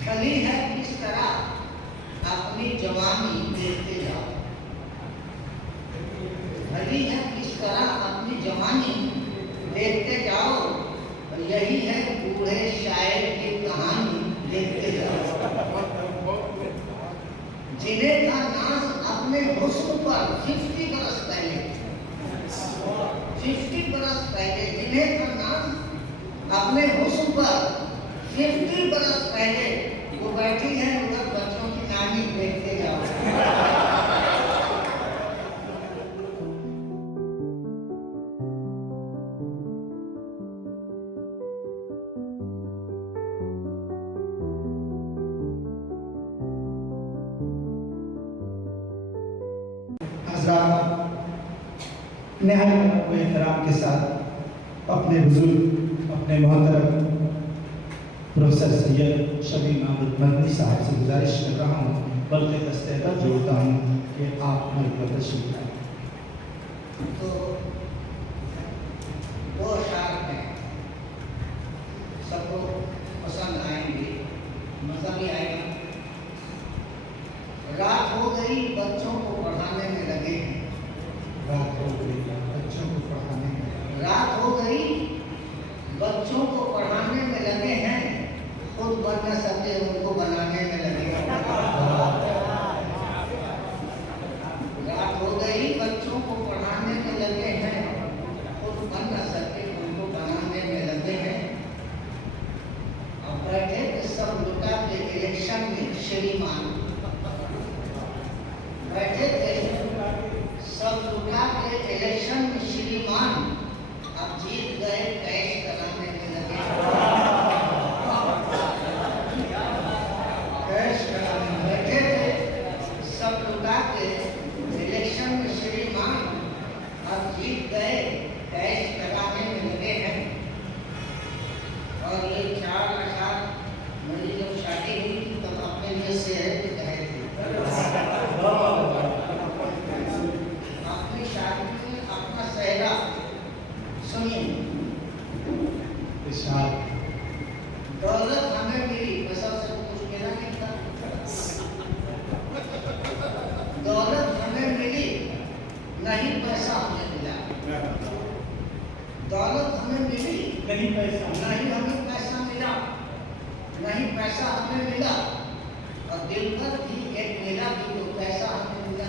ढली है किस तरह अपनी जवानी देखते जाओ, ढली है किस तरह अपनी जवानी देखते जाओ, और यही है बूढ़े शायर की कहानी देखते जाओ। जिन्हें था नाज अपने हुस्न पर 50 बरस पहले, 50 बरस पहले जिन्हें था नाज अपने हुस्न पर 50 बरस पहले, वो बैठी है उधर बच्चों की नानी देखते जाओ। नहायत एहतराम के साथ अपने बुजुर्ग अपने मोहतरम प्रोफेसर सैयद शबीर महमूद मदनी साहब से गुजारिश कर रहा हूँ, बल्कि दस्ते पर जोड़ता हूँ कि आप हमारे पर तशरीफ लाएं। तो दो अशार हैं, सबको पसंद आएंगे, मजा भी आएगा। रात हो गई बच्चों को पढ़ाने में लगे हैं, रात हो गई बच्चों को पढ़ाने में, रात हो गई बच्चों को पढ़ाने में लगे हैं, खुद बन न सके उनको बनाने में लगे हैं। रात हो गई बच्चों को पढ़ाने में लगे हैं, खुद बन न सके उनको बनाने में लगे हैं। अब बैठे थे सब लुटा के इलेक्शन में श्रीमान, बैठे थे सब लुटा के इलेक्शन में श्रीमान, अब जीत गए कैश कराने में लगे, कैश कराने में बैठे थे सब लुटा के इलेक्शन में श्रीमान, अब जीत गए कैश कराने में लगे हैं। और ये 4 अशार मेरी जब शादी हुई थी तब अपने लिए शेर भी कहे थे। अपनी शादी में अपना सहरा सुनिए। दौलत हमें मिली, पैसा से कुछ मिला नहीं था। दौलत हमें मिली, नहीं पैसा हमें मिला। दौलत हमें मिली, नहीं पैसा, नहीं हमें पैसा मिला, नहीं पैसा हमें मिला, और दिल पर भी एक मिला भी तो पैसा हमें मिला।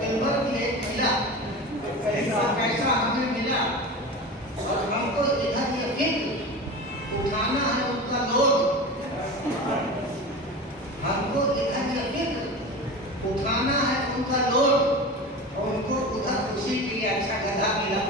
दिल पर भी एक मिला, पैसा हमें मिला, और हमको इधर ये फिक्र उठाना है उनका लोड, हमको इधर ये फिक्र उठाना है उनका लोड, और उनको उधर खुशी के लिए अच्छा गधा मिला।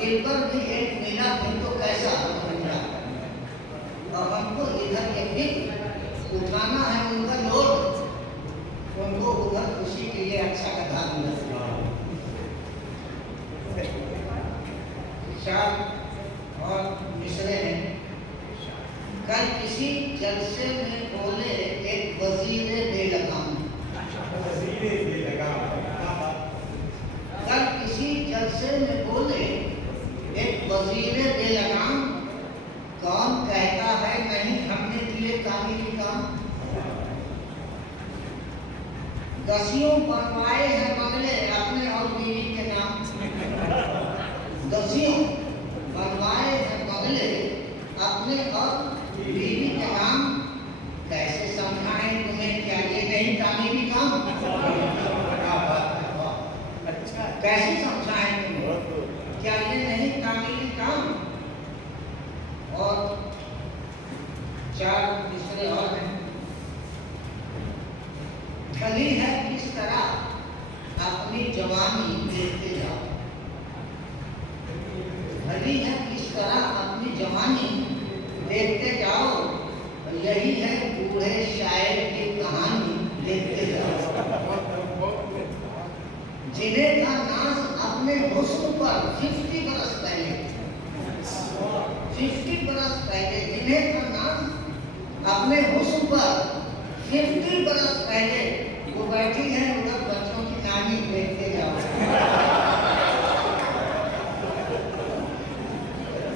दिल पर भी एक मिला फिर तो कैसा मिला, और हमको इधर के फिक्र उठाना है उनका लोड, उनको उधर खुशी के लिए अच्छा कथा मिला। शाह और मिसरे हैं। कल किसी जलसे में बोले एक वजीरे बेलगाम, कल किसी जलसे में बोले एक वजीरे बेलगाम, कौन कहता है नहीं हमने दिए कामिली काम। दसियों बनवाए हैं बंगले अपने और बीवी के नाम, दसियों बनवाए हैं बंगले अपने और बीवी के नाम। कैसे समझाएं तुम्हें क्या ये नहीं कामिली काम? कैसे समझाएं तुम्हें क्या ये नहीं कामिली काम? और 4 मिसरे और हैं। ढली है किस तरह अपनी जवानी देखते जाओ, ढली है किस तरह अपनी जवानी देखते जाओ, और यही है बूढ़े शायर की कहानी देखते जाओ। जिन्हें था नाज अपने हुस्न पर 50 बरस पहले, 50 बरस पहले जिन्हें का नाम अपने हुस्न पर 50 बरस पहले वो बैठी है उधर बच्चों की नानी देखते जाओ।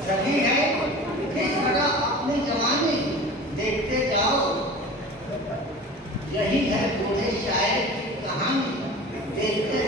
सही है इस तरह अपनी जवानी देखते जाओ। यही है बूढ़े शायर की कहानी देखते